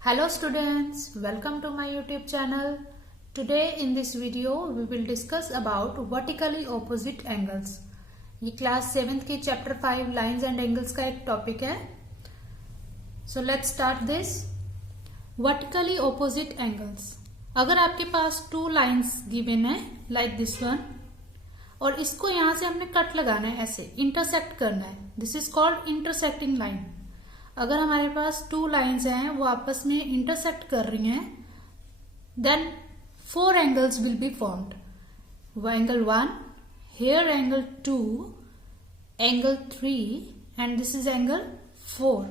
Hello students, welcome to my YouTube channel. Today in this video we will discuss about vertically opposite angles. ये class 7th के chapter 5 lines and angles का एक topic है. So let's start this. Vertically opposite angles. अगर आपके पास two lines given है like this one और इसको यहां से हमने कट लगाना है, ऐसे इंटरसेक्ट करना है. This is called intersecting line. अगर हमारे पास टू लाइंस हैं वो आपस में इंटरसेक्ट कर रही हैं, then four angles will be formed. Angle 1, here angle 2, angle 3 and this is angle 4.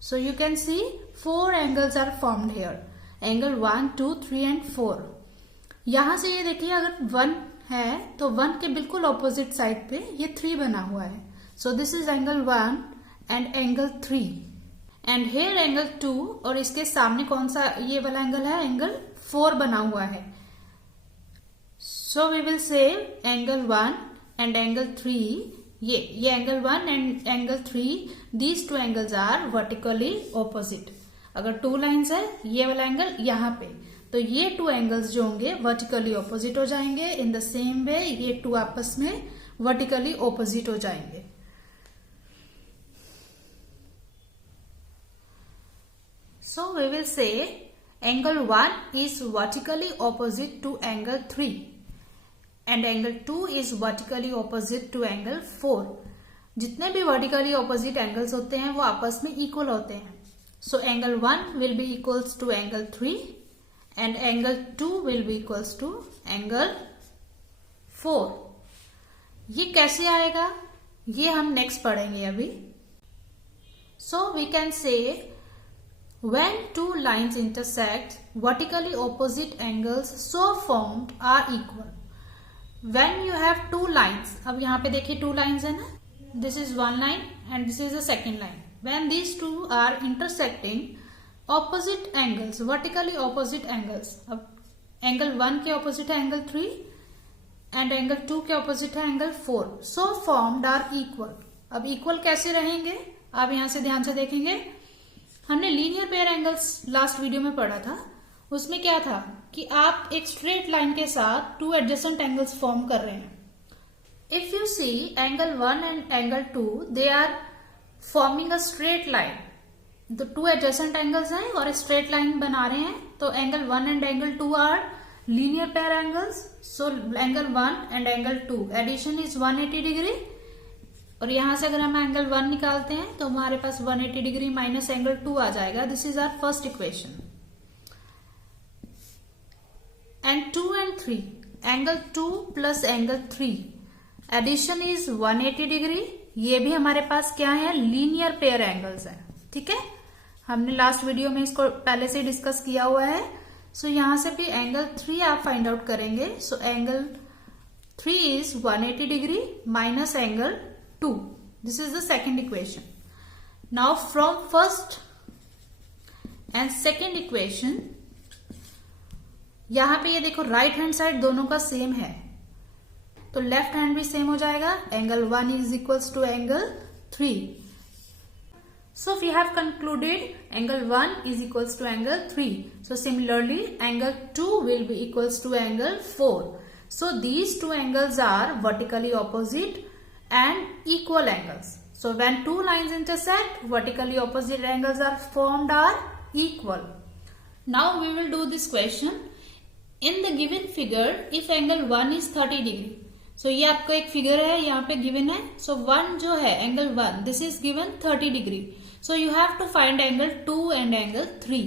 So you can see four angles are formed here. Angle 1, 2, 3 and 4. यहां से ये देखिए, अगर 1 है तो 1 के बिल्कुल ऑपोजिट साइड पे ये 3 बना हुआ है. So this is angle 1 and angle 3 and here angle 2 और इसके सामने कौन सा ये वाला एंगल है, एंगल 4 बना हुआ है. So we will say angle 1 and angle 3, ये angle 1 and angle 3, these two angles are vertically opposite. अगर टू लाइंस है, ये वाला एंगल यहाँ पे, तो ये टू एंगल्स जो होंगे वर्टिकली ऑपोजिट हो जाएंगे. इन द सेम वे ये टू आपस में वर्टिकली ऑपोजिट हो जाएंगे. So we will say angle 1 is vertically opposite to angle 3 and angle 2 is vertically opposite to angle 4. जितने भी vertically opposite angles होते हैं वो आपस में equal होते हैं. So angle 1 will be equals to angle 3 and angle 2 will be equals to angle 4. ये कैसे आएगा ये हम next पढ़ेंगे अभी. So we can say when two lines intersect, vertically opposite angles so formed are equal. When you have two lines, अब यहाँ पे देखिए two lines है ना, this is one line and this is the second line. When these two are intersecting, opposite angles, vertically opposite angles, अब angle 1 के opposite है angle 3 and angle 2 के opposite है angle 4. So formed are equal. अब equal कैसे रहेंगे आप यहाँ से ध्यान से देखेंगे. हमने linear pair angles last video में पढ़ा था. उसमें क्या था कि आप एक स्ट्रेट लाइन के साथ टू एडजेसेंट एंगल्स फॉर्म कर रहे हैं. If you see angle 1 and angle 2, they are forming a straight line. तो टू एडजेसेंट एंगल्स हैं और स्ट्रेट लाइन बना रहे हैं. तो angle 1 and angle 2 are linear pair angles. So angle 1 and angle 2 addition is 180 degree. और यहां से अगर हम एंगल 1 निकालते हैं तो हमारे पास 180 डिग्री माइनस एंगल 2 आ जाएगा. This is our first equation. And 2 and 3, angle 2 प्लस एंगल 3 एडिशन इज 180 डिग्री. ये भी हमारे पास क्या है, लीनियर पेयर एंगल्स है. ठीक है, हमने लास्ट वीडियो में इसको पहले से डिस्कस किया हुआ है. सो यहां से भी एंगल 3 आप फाइंड आउट करेंगे. So angle 3 is 180 degree minus angle 2. This is the second equation. Now from first and second equation, यहां पे ये देखो राइट हैंड साइड दोनों का सेम है तो लेफ्ट हैंड भी सेम हो जाएगा. Angle 1 is equals to angle 3. So we have concluded angle 1 is equals to angle 3. So similarly angle 2 will be equals to angle 4. So these two angles are vertically opposite and equal angles. So when two lines intersect, vertically opposite angles are formed are equal. Now we will do this question. In the given figure, if angle 1 is 30 degree. So ये आपको एक figure है यहाँ पे given है. So 1 जो है angle 1, this is given 30 degree. So you have to find angle 2 and angle 3.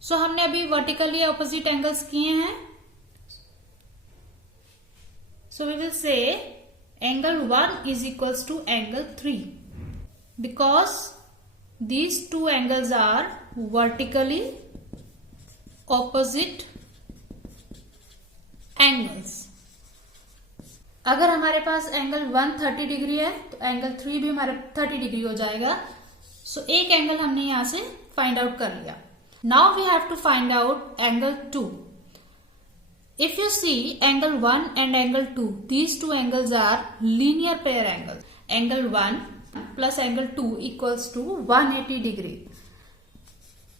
So हमने अभी vertically opposite angles किए हैं. So we will say angle 1 is equals to angle 3 because these two angles are vertically opposite angles. अगर हमारे पास angle 1 30 degree है तो angle 3 भी हमारा 30 डिग्री हो जाएगा. सो एक एंगल हमने यहां से फाइंड आउट कर लिया. Now we have to find out angle 2. If you see angle 1 and angle 2, these two angles are linear pair angles. Angle 1 plus angle 2 equals to 180 degree.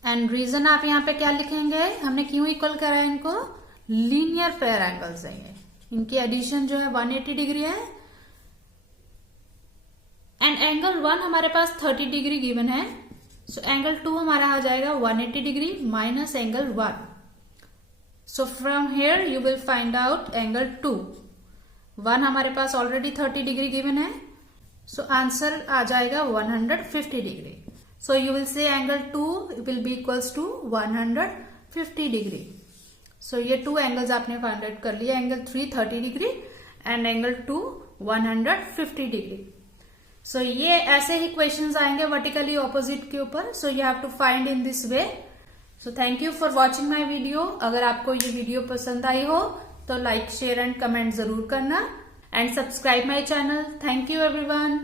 And reason आप यहाँ पे क्या लिखेंगे, हमने क्यों इक्वल करा है इनको, लीनियर पेयर एंगल्स है ये, इनकी एडिशन जो है 180 डिग्री है। एंड एंगल 1 हमारे पास 30 डिग्री गिवन है, सो एंगल 2 हमारा आ जाएगा 180 degree minus angle 1। So from here you will find out angle 2। 1 हमारे पास ऑलरेडी 30 डिग्री गिवन है, सो आंसर आ जाएगा 150 degree. So you will say angle 2 will be equals to 150 degree. So ये 2 angles आपने find out कर लिया, angle 3 30 degree and angle 2 150 degree. So ये ऐसे ही क्वेश्चंस आएंगे वर्टिकली ऑपोजिट के ऊपर, so you have to find in this way. So thank you for watching my video. अगर आपको ये वीडियो पसंद आई हो तो लाइक शेयर एंड कमेंट जरूर करना and subscribe my channel. Thank you everyone.